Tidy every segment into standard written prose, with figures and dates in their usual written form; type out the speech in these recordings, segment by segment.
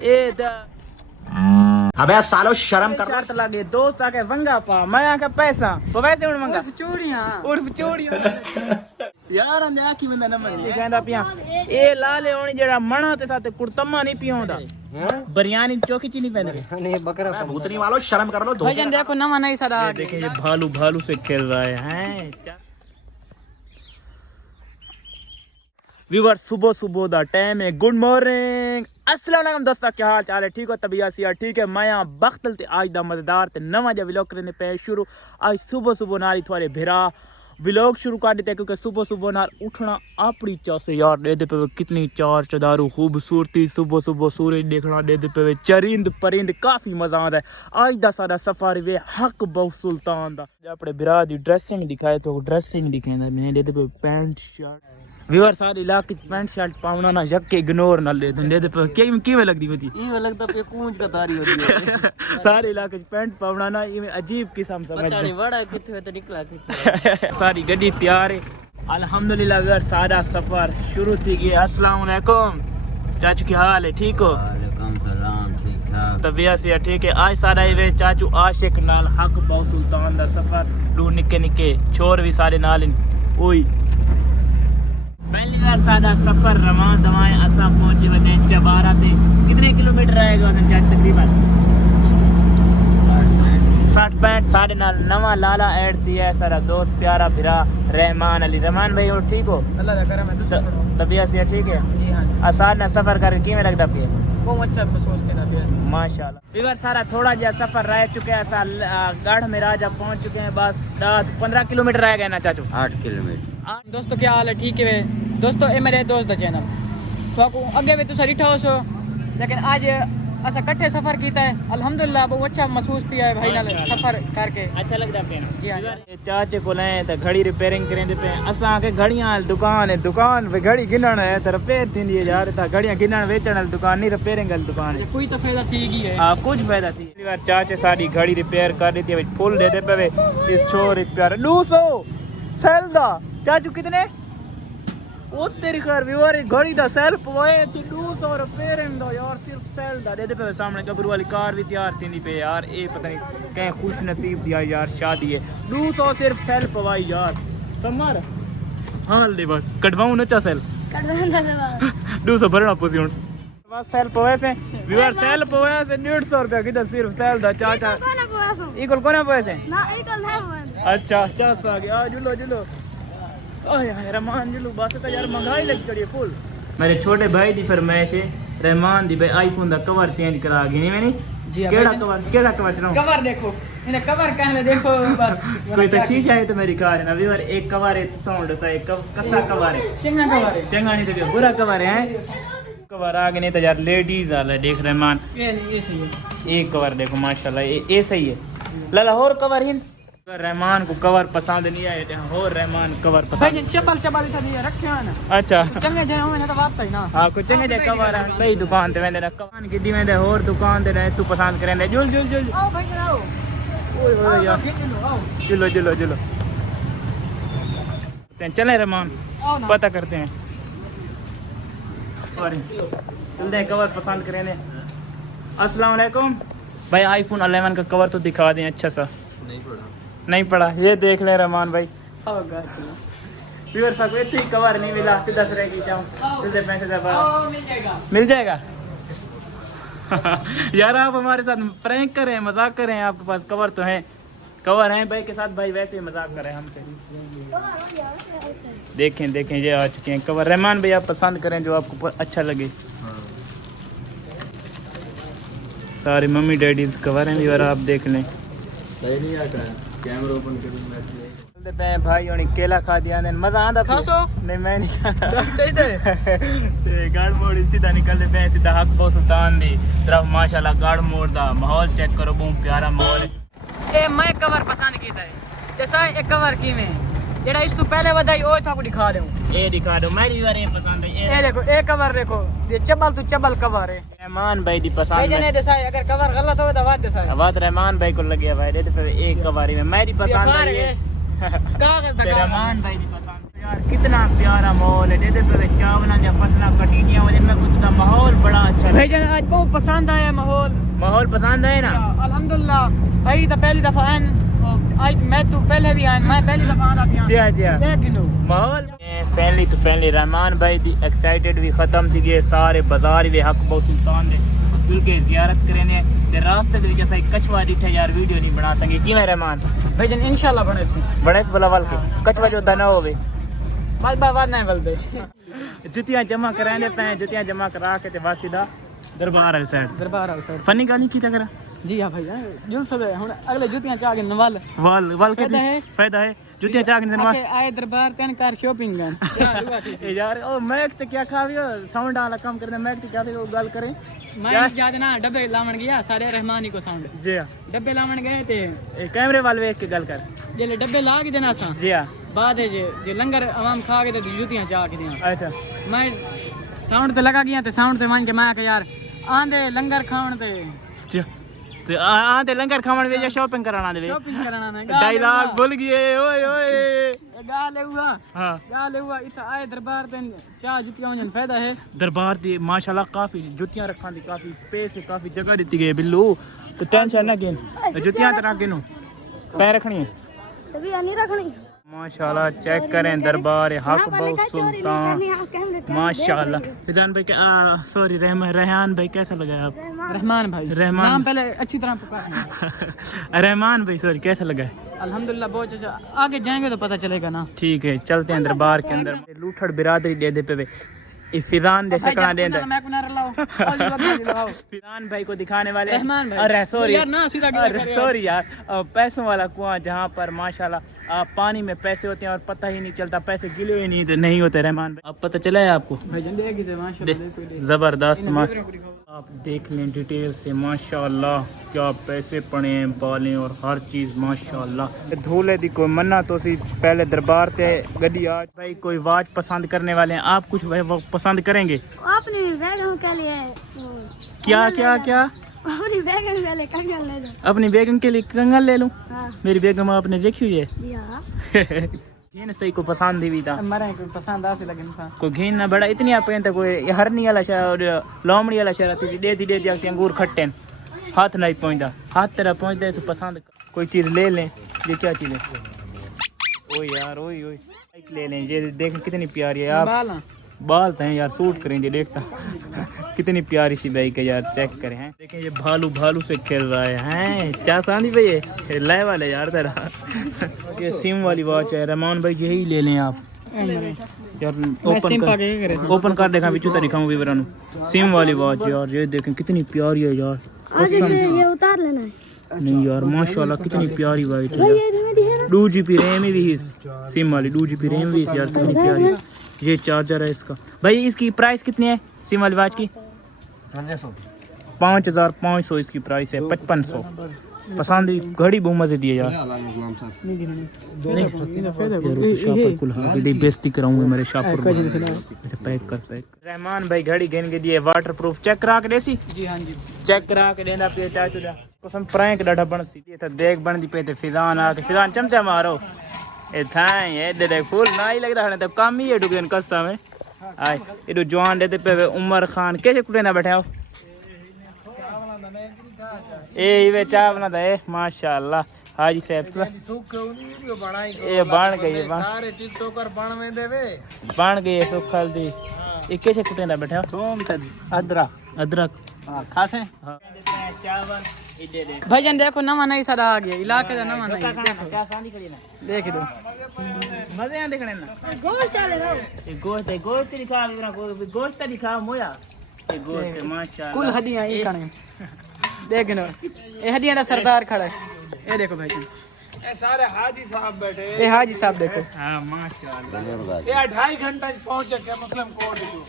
ए the अबे सालो शर्म कर। शर्त लगे दोस्त आके वंगा पा मैं आके पैसा तो वैसे उन मंगा उर्फ चोड़ियां यार अंदे आखी बंदा नंबर ये कहंदा पिया ए लाले होनी जेड़ा मणा ते साथे कुड़तम्मा नहीं पियोंदा बिरयानी चौकी ची नहीं पहनदे नहीं बकरा भूतनी वालों शर्म कर लो। भाईजान देखो नवा नहीं सारा देखिए ये भालू भालू से खेल रहा है व्यूअर सुबह सुबह दा टाइम है। गुड मॉर्निंग अस्सलाम वालेकुम दोस्तों, क्या हाल चाल है? ठीक हो? तबीयत सी ठीक है? मैं यहाँ बख्तल ते आज दा मजेदार ते नवा जा व्लॉग करने पे शुरू। आज सुबह सुबह नाल थोड़े भिरा व्लॉग शुरू कर देते क्योंकि सुबह सुबह नाल उठना अपनी चाह से यार दे पे कितनी चार चदारू खूबसूरती सुबह सुबह सूरज देखना दे पे चरिंद परिंद काफी मजा आता है। आज दा सारा सफर वे हक बहु सुल्तान दा अपने बिरा दी ड्रेसिंग दिखाए तो ड्रेसिंग दिखाएंदा मैं दे पे पैंट शर्ट व्यूअर सारे इलाके पैंट शर्ट पावना ना यक इग्नोर ना ले दे पे किवें लगदी होती ये लगदा पे कूंज का तारी होती है सारे इलाके पैंट पावना ना ये अजीब किस्म समझ पता नहीं बड़ा किथे तो निकला किथे सारी गड्डी तैयार है अल्हम्दुलिल्लाह। व्यूअर सारा सफर शुरू थी गया। अस्सलाम वालेकुम चाचू की हाल है? ठीक हो? वालेकुम सलाम ठीक ठाक तबीयत से ठीक है। आज सारा वे चाचू आशिक नाल हक बहु सुल्तान दा सफर दू निके निके छोर भी सारे नाल ओई पहली बार सादा सफर रवां दवाएं असा पहुंचे वने चबारा ते कितने किलोमीटर रहेगा चाचा तकरीबन 60-65 साढ़े नाल नवा लाला ऐड थी है सारा दोस्त प्यारा भिरा रहमान अली। रहमान भाई और ठीक हो? अल्लाह दा करम है। तबीयत से ठीक है? जी हां। आसान ना सफर करके किवें लगदा पिए? बहुत अच्छा सोचते ना पिए माशाल्लाह। व्यूअर सारा थोड़ा जा सफर रह चुके हैं सा गढ़ में राजा पहुंच चुके हैं। बस 15 किलोमीटर रह गए ना चाचू? 8 किलोमीटर। दोस्तों क्या हाल है? ठीक है दोस्तों, ये मेरे दोस्त का चैनल तो अगे भी तुम रिठा हो सो लेकिन आज असा कट्ठे सफर किया है अल्हम्दुलिल्लाह बहुत अच्छा महसूस किया है भाई नाल सफर करके अच्छा लगता है। जी हां चाचे को ले तो घड़ी रिपेयरिंग करेंदे पे असा के घड़ियां दुकान है दुकान पे घड़ी गिनण है तो रिपेयर थी है यार ता घड़ियां गिनण बेचण वाली दुकान नहीं रिपेयरिंग वाली दुकान है। कोई तो फायदा थी ही है। हां कुछ फायदा थी। यार चाचे साडी घड़ी रिपेयर कर दी थी फुल दे दे पे इस छोर प्यार 200 सेल दा चाचू कितने ओ तेरी खैर व्यूअर घड़ी दा सेल पवाए तू 200 रिपेयरिंग दा यार सिर्फ सेल दा दे दे पे सामने गबरू वाली कार भी तैयार थी पे यार ए पता नहीं कहीं खुश नसीब दिया यार शादी है 200 सिर्फ सेल पवाई यार समर हाल दे बस कटवाऊं ना चा सेल 200 भरना पुसी हुन बस सेल पवाए से व्यूअर सेल पवाए से 150 रुपया की सिर्फ सेल दा चाचा इकोल कोने पवाए से ना इकोल ना अच्छा अच्छा आ गया जुलो जुलो रहमान जुलू बस तो यार महंगाई लगी कड़ी फुल। मेरे छोटे भाई दी फरमाइश है रहमान दी भाई आईफोन दा कवर चेंज करा गी नहीं मैंने जी केड़ा कवर चलाऊं? कवर देखो इन्हें कवर कहले देखो बस कोई तो शीशा है तो मेरी कार है ना व्यूअर एक कवर है साउंड सा एक कसा कवर है चंगा कवर है चंगा नहीं तो बुरा कवर है कवर आगे नहीं तो यार लेडीज वाला देख रहमान ये नहीं ये सही है एक कवर देखो माशाल्लाह ये सही है लाला और कवर हिन रहमान को कवर पसंद नहीं आए हो रहमान कवर पसंद चबल चबल इधर रखे हैं ना अच्छा चंगे जे होवे ना तो बात है ना हां को चंगे जे कवर है कई दुकान ते वेंदे ना कवन की दी वेंदे और दुकान ते रहे तू पसंद करेंदे जुल जुल जुल आओ भाई आओ ओए ओए यार चलो चलो चलो चले रहमान पता करते हैं चलते कवर पसंद करेंदे। अस्सलाम वालेकुम भाई आईफोन 11 का कवर तो दिखा दें अच्छा सा। नहीं पड़ा ये देख ले रहमान भाई व्यूअर साहब इतनी कवर नहीं मिला सीधा से रहेगी जाऊं सीधे पैसे दबा मिल जाएगा यार आप हमारे साथ प्रैंक कर रहे हैं मजाक कर रहे हैं आपके पास कवर तो है कवर है भाई के साथ भाई वैसे ही मजाक कर रहे हैं हमसे। देखें देखें ये आ चुके हैं कवर रहमान भाई आप पसंद करें जो आपको अच्छा लगे। सारे मम्मी डैडी कवर हैं व्यूअर आप देख लें। सही नहीं आता है कैमरा ओपन कर मैं भाई होनी केला खा दिया ने मजा आंदा नहीं मैं नहीं खाता चाहिए गाड़ मोड़ सीधा निकलते पे सीधा हक बहुत सुल्तान दी तरफ माशाल्लाह गाड़ मोड़ दा माहौल चेक करो बहुत प्यारा माहौल है। ए मैं कवर पसंद कीता है जैसा एक कवर कीवें जेड़ा इसको पहले बताई ओ था को दिखा दूं ये दिखा दो मेरी बारे पसंद है ये देखो ए कवर देखो ये चबल तू चबल कवर है रहमान भाई दी पसंद भाई जने दसाई अगर कवर गलत हो तो बात दसाई बात रहमान भाई को लगे भाई दे पे एक कवर है मेरी पसंद है कागज दा रहमान भाई दी पसंद यार कितना प्यारा माहौल है, दे पे चावना जा फसला कटीनियां वजन में खुद का माहौल बड़ा अच्छा है। भाईजान आज बहुत पसंद आया माहौल पसंद है ना? अल्हम्दुलिल्लाह भाई तो पहली दफा आन आज मैं तो पहले भी आया, मैं पहली दफा आना पिया जी माहौल फैमिली तो फैमिली रहमान भाई दी एक्साइटेड भी खत्म थी गए सारे बाजार भी हक बहुत सुल्तान दे बिल्कुल जियारत करने ते रास्ते दे विच असां कछवा डिठे यार वीडियो नहीं बना सके किवें रहमान भाईजान इंशाल्लाह बने से बोला वाल के कछवा जो ना होवे बस बात नहीं बोलते जुतियां जमा कराने पे जुतियां जमा करा के ते बस सीधा दरबार वाली साइड साइड फनी गाली की तकरा जी हाँ भाईजान जो सब हुन अगले जुतियां चाह के नवाल वाल के फायदा है जुतियां चाह के नवाल आए दरबार तन कर शॉपिंग गन यार ओ मैक ते क्या खावियो साउंड वाला काम करने मैक ते क्या फिर गल करें मैं याद ना डब्बे लावन गया सारे रहमानी को साउंड जी हां डब्बे लावन गए थे कैमरे वाल वेख के गल कर जेले डब्बे ला के देना सा जी हां बाद जे लंगर आवाम खा के ते जुतियां चाह के दिया अच्छा मैं साउंड ते लगा गया ते साउंड ते मान के मैं यार आंदे लंगर खावन ते आंदे लंगर खावन वे या शॉपिंग कराना दे शॉपिंग कराना ना डायलॉग भूल गए ओए ओए गाले हुआ हां गाले हुआ इतना आए दरबार ते चाह जुतियां वजन फायदा है दरबार दी माशाल्लाह काफी जुतियां रखन दी काफी स्पेस है काफी जगह दी गई बिल्लू तो टेंशन ना गेन जुतियां तो रख गिनो पैर रखनी है तभी नहीं रखनी माशाल्लाह चेक करें दरबार हक बहुत सुल्तान माशाल्लाह फिजान भाई सॉरी रेहान भाई कैसा लगा आप रहमान भाई रहमान नाम पहले अच्छी तरह पुकारना रहमान भाई सॉरी कैसा लगा अल्हम्दुलिल्लाह बहुत अच्छा आगे जाएंगे तो पता चलेगा ना ठीक है चलते हैं दरबार के अंदर लूठड़ बिरादरी दे दे पे फिजान दे शकना दे दे मैं कुनार लाओ फिजान भाई को दिखाने वाले रहमान भाई अरे सॉरी यार ना सीधा सॉरी यार पैसों वाला कुआं जहाँ पर माशाल्लाह पानी में पैसे होते हैं और पता ही नहीं चलता पैसे गिले ही नहीं होते रहमान भाई अब पता चला है आपको भाई जल्दी आगे माशाल्लाह जबरदस्त आप देख लें डिटेल से माशाल्लाह क्या पैसे पड़े हैं बालें और हर चीज़ माशाल्लाह धूले दी कोई मन्ना तो सी पहले दरबार ते गड्डी आज भाई कोई वाच पसंद करने वाले हैं आप कुछ पसंद करेंगे अपनी बेगम के लिए क्या क्या क्या अपनी बेगम के लिए कंगन ले लो अपनी बेगम के लिए कंगन ले लूं हाँ मेरी बेगम आपने देखी हुई है हाँ घीन सही को पसंद ही भी था मरे को पसंद आ से लगे इंसान कोई घीन ना बड़ा इतनी आप तो कोई हरनी वाला शहर और लोमड़ी वाला शहर दे दी अंगूर खट्टे हाथ नहीं पहुंचता हाथ तेरा पहुंचता है तो पसंद कोई चीज़ ले लें ये क्या चीज़ है ओ यार ओए ओए बाइक ले लें ये देखें कितनी प्यारी है आप बाल तो हैं यार सूट करेंगे देखता कितनी प्यारी सी बाइक है यार चेक करें हैं देखें ये भालू से खेल रहा है क्या सांदी भाई ये लाए वाले यार तेरा ये सिम वाली वॉच है रहमान भाई यही ले लें आप यार ओपन कर देखा बिचू तो दिखाऊं विवरण सिम वाली वॉच यार ये देखें कितनी प्यारी है यार आगे से ये उतार लेना है नहीं यार माशाल्लाह कितनी प्यारी वॉच भाई है ये इसमें दी है ना 2GB रैम भी है सिम वाली 2GB रैम भी है यार कितनी प्यारी ये चार्जर है इसका भाई इसकी प्राइस कितनी है सिम वाली वॉच की 5500 इसकी प्राइस है 5500 पसंद घड़ी बहुत मजे दी है यार बेइज्जती कराऊंगा मेरे शाहपुर अच्छा पैक कर रहमान भाई घड़ी गिन के दिए वाटरप्रूफ चेक करा के देसी जी हां जी चेक करा के देना पे चाचू दा कसम प्रैंक डाटा बन सी ते देख बनदी पे ते फिजान आके फिजान चमचा मारो ए थाई ए दे फुल ना ही लग रहा है तो काम ही है डुगन कसम है आए एडो जवान दे पे उमर खान कैसे कुटे ना बैठे हो ए वे चाह बना दे माशाल्लाह हाजी साहब तो ए बन गई सारे टिकटॉकर बन देवे बन गई सुखल दी ए कैसे कुटे ना बैठे हो थोम ते अदरक हां खासे हां चावल इधर दे भाईजान देखो नवा नहीं सारा आ गया इलाके का नवा नहीं देखो चाह सांदी खड़ी ना देख दो मजे आ देखने ना गोश्त चले दो ये गोश्त दिखा मेरा गोश्त दिखा मोया ये गोश्त माशाल्लाह कुल हड्डियां ये कणे देख नो ये हड्डियां का सरदार खड़ा है ये देखो भाईजान ए सारे हाजी साहब बैठे ये हाजी साहब देखो हां माशाल्लाह ये 2.5 घंटा पहुंचे के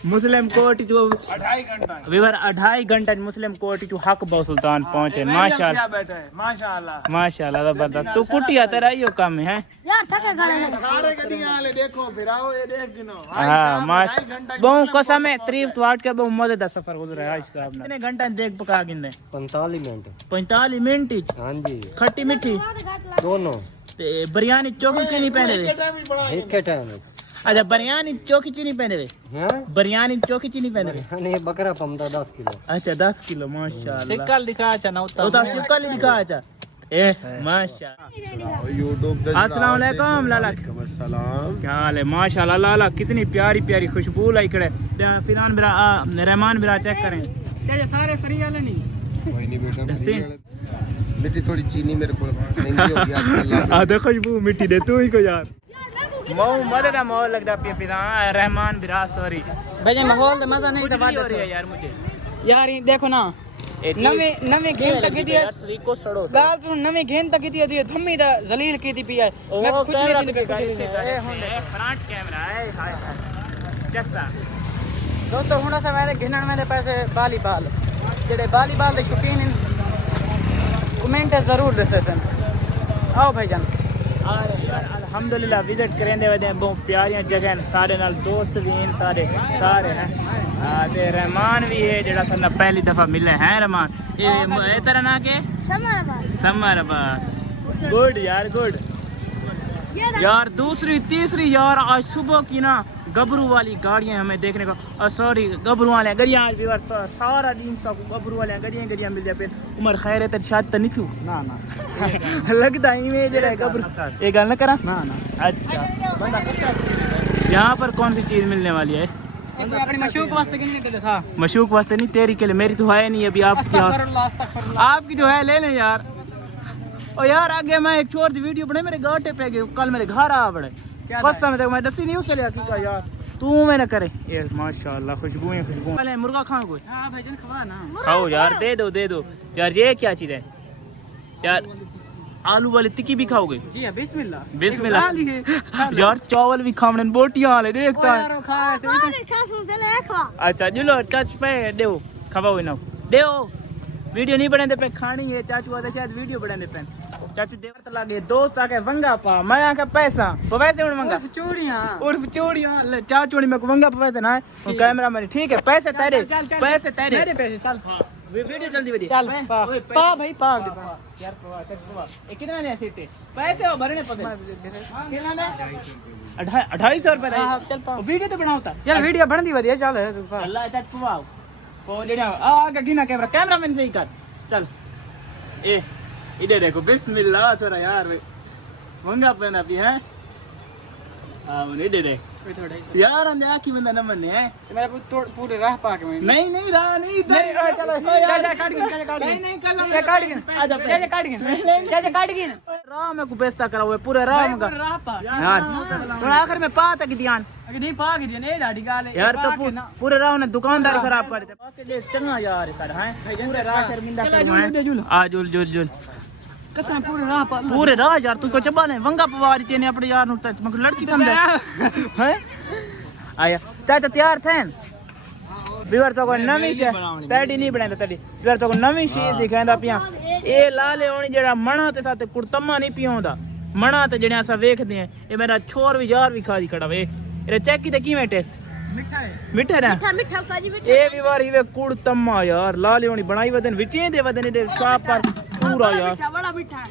मुस्लिम कोर्ट जो 2.5 घंटा विवर 2.5 घंटा मुस्लिम कोर्ट जो हक बहु सुल्तान पहुंचे माशाल्लाह बैठे माशाल्लाह माशाल्लाह जबरदस्त तू कुटिया तेरा यो काम है यार थके खड़े हैं सारे गड्डियां वाले देखो फिर आओ ये देख गिनो हां माशाल्लाह बहु कसम है तरीफ वाट के बहु मजेदार सफर गुजरा है हाजी साहब ने कितने घंटा देख पका गिंदे 45 मिनट हां जी खट्टी मीठी दोनों ते बिरयानी चोखी के नहीं पहले एक टाइम अच्छा बिरयानी चौकी चीनी पहने हुए हैं बिरयानी चौकी चीनी पहने हुए नहीं बकरा पमदा 10 किलो अच्छा 10 किलो माशाल्लाह शिकल दिखा अच्छा ना वो तो शिकल ही दिखा अच्छा ए माशाल्लाह यूट्यूब पे अस्सलाम वालेकुम लाला सलाम क्या हाल है माशाल्लाह लाला कितनी प्यारी प्यारी खुशबू लाई खड़े फिजान बिरा रहमान बिरा चेक करें चाचा सारे फ्री वाले नहीं कोई नहीं बेटा जैसे? मिट्टी थोड़ी चीनी मेरे को महंगी हो गई आजकल आधे खुशबू मिट्टी दे तू ही को यार मऊ मदद का माहौल लगता पिया फिजान रहमान बिरा सॉरी भाई माहौल तो मजा नहीं था बात हो रही है यार मुझे यार ये देखो ना नवे नवे घेन तक की दिया को सड़ो गाल तो नवे घेन तक की दिया धम्मी दा जलील की दी पिया मैं कुछ नहीं फ्रंट कैमरा है हाय हाय जैसा दोस्तों हुन अस मेरे घेनण मेरे पैसे वॉलीबॉल जेडे वॉलीबॉल दे शौकीन हैं कमेंट जरूर दसन आओ भाईजान अल्हम्दुलिल्लाह विजिट करेंदे वदे बहुत प्यारियां जगह सारे नाल दोस्त भी हैं सारे हैं ते रहमान भी है जेड़ा सन्ना पहली दफा मिले हैं रहमान ये तेरा ना के समर अब्बास गुड यार गुड यार दूसरी तीसरी यार आज सुबह की ना गबरू वाली गाड़ियां हमें देखने को सॉरी गबरू वाले गाड़ियां आज भी सारा दिन सब गबरू वाले गाड़ियां मिल जाए फिर उमर खैर है तो शायद तो नहीं थी ना ना लगता ही में जरा गबरू ये गल ना करा ना ना अच्छा यहाँ पर कौन सी चीज मिलने वाली है अपनी मशूक वास्ते कितने के सा मशूक वास्ते नहीं तेरी के लिए मेरी तो है नहीं अभी आपकी आपकी जो है ले लें यार और यार आगे मैं एक छोर दी वीडियो बनाई मेरे गाटे पे गए कल मेरे घर आ बड़े कसम से मैं दसी नहीं उसे लिया की यार तू मैंने करे ये माशाल्लाह खुशबू पहले मुर्गा खाओ कोई हां भाईजान खवा ना खाओ यार दे दो यार ये क्या चीज है यार आलू वाली टिक्की भी खाओगे जी हां बिस्मिल्लाह बिस्मिल्लाह यार चावल भी खावने बोटियां वाले देखता है यार खा ऐसे अच्छा चलो चाच पे देओ खवाओ ना देओ वीडियो नहीं बनाते पे खानी है चाचू आते शायद वीडियो बनाते पे चाचू देवर तो लागे दोस्त आके वंगा पा मैं आके पैसा पैसे में मंगा चूड़ियां उर्फ चूड़ियां ले चाचू ने मेरे को वंगा पैसे ना है कैमरा मैन ठीक है पैसे तेरे पैसे तेरे मेरे पैसे चल वीडियो जल्दी बड़ी चल पा भाई पा यार पा ये कितना ले थे पैसे वो भरने पड़े कितना ने 250 रुपए हां चल पा वीडियो तो बनाओता चल वीडियो बन दी बढ़िया चल अल्लाह तक पवाओ को लेना आगे गिना कैमरा मैन सही कर चल ए इधर देखो बिस्मिल्लाह छोरा यार वे मंगा पहना भी है हां मुझे दे दे यार अंदर आखी बंदा न मने है मेरा पूरे राह पा के मैं नहीं राह नहीं इधर चलो चाचा काट के नहीं कल चाचा काट के चाचा काट के राह में को बेस्ता करा हुए पूरे राह में राह पा यार और आखिर में पा तक ध्यान अगर नहीं पा के दिया नहीं डाडी गाल यार तो पूरे राह ने दुकानदारी खराब कर दे पाके देख चंगा यार सारा है पूरे राह शर्मिंदा कर आ जुल कसम पूरे राह यार तू को चबाने वंगा पवारी तेने अपने यार नु तक लड़की समझे हैं आया चाचा तैयार थे बिवर तो को नवी से तड़ी नहीं बनांदा तड़ी बिवर तो को नवी चीज दिखांदा पिया ए लाले होनी जेड़ा मणा ते साथ कुड़तम्मा नहीं पियोंदा मणा ते जेड़े असा देखदे हैं ए मेरा छोर भी यार भी खा दी खड़ा वे ए चेक की ते किवें टेस्ट मिठा ना मीठा साजी में ए भी बारी वे कुड़तम्मा यार लाले होनी बनाई वदन विचे दे वदन दे शाप पर पूरा यार बड़ा मीठा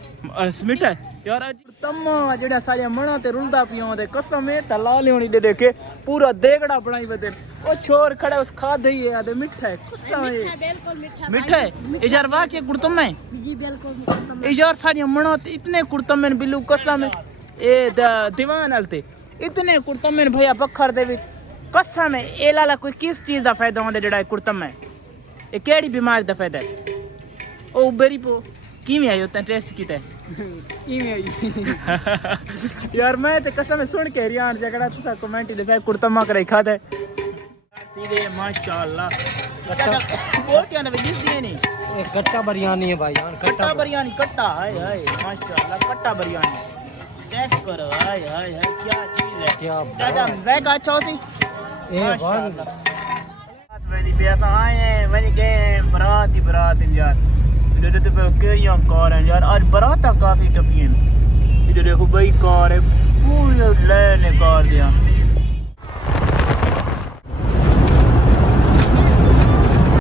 मीठा यार तम्मा जेड़ा सारिया मणा ते रुलदा पियों दे कसम ए त लाले होनी दे देखे पूरा देगड़ा बनाई वदन ओ छोर खड़े उस खादे ही है मिठा है कसम है बिल्कुल मिठा है ए यार वाकई कुड़तम्मा है जी बिल्कुल मीठा ए यार सारिया मणा ते इतने कुड़तम्मे बिल्लू कसम है ए दीवान अलते इतने कुड़तम्मे भैया बखर दे कसम है ए लाला कोई किस चीज दा फायदा होंदा जेड़ा कुड़तम्मा है ए केड़ी बीमारी दा फायदा है ओ बेरी पो किवें आई उतना टेस्ट कीता है यार मैं ते कसम सुन के रियान जगड़ा तुसा कमेंट दे साहब कुड़तम्मा करे खादा है सीधे माशाल्लाह बहुत यानी जिस दिए नहीं ये कट्टा बिरयानी है भाई यार कट्टा बिरयानी कट्टा हाय हाय माशाल्लाह कट्टा बिरयानी चेक करो हाय हाय हाय क्या चीज है क्या दादा जायका अच्छा हो सी ए वाह बात मेरी पैसा आए हैं वही गए बारात यार इधर तो केरियां कार हैं यार आज बारात काफी टपी हैं इधर देखो भाई कार है पूरी लेने कार दिया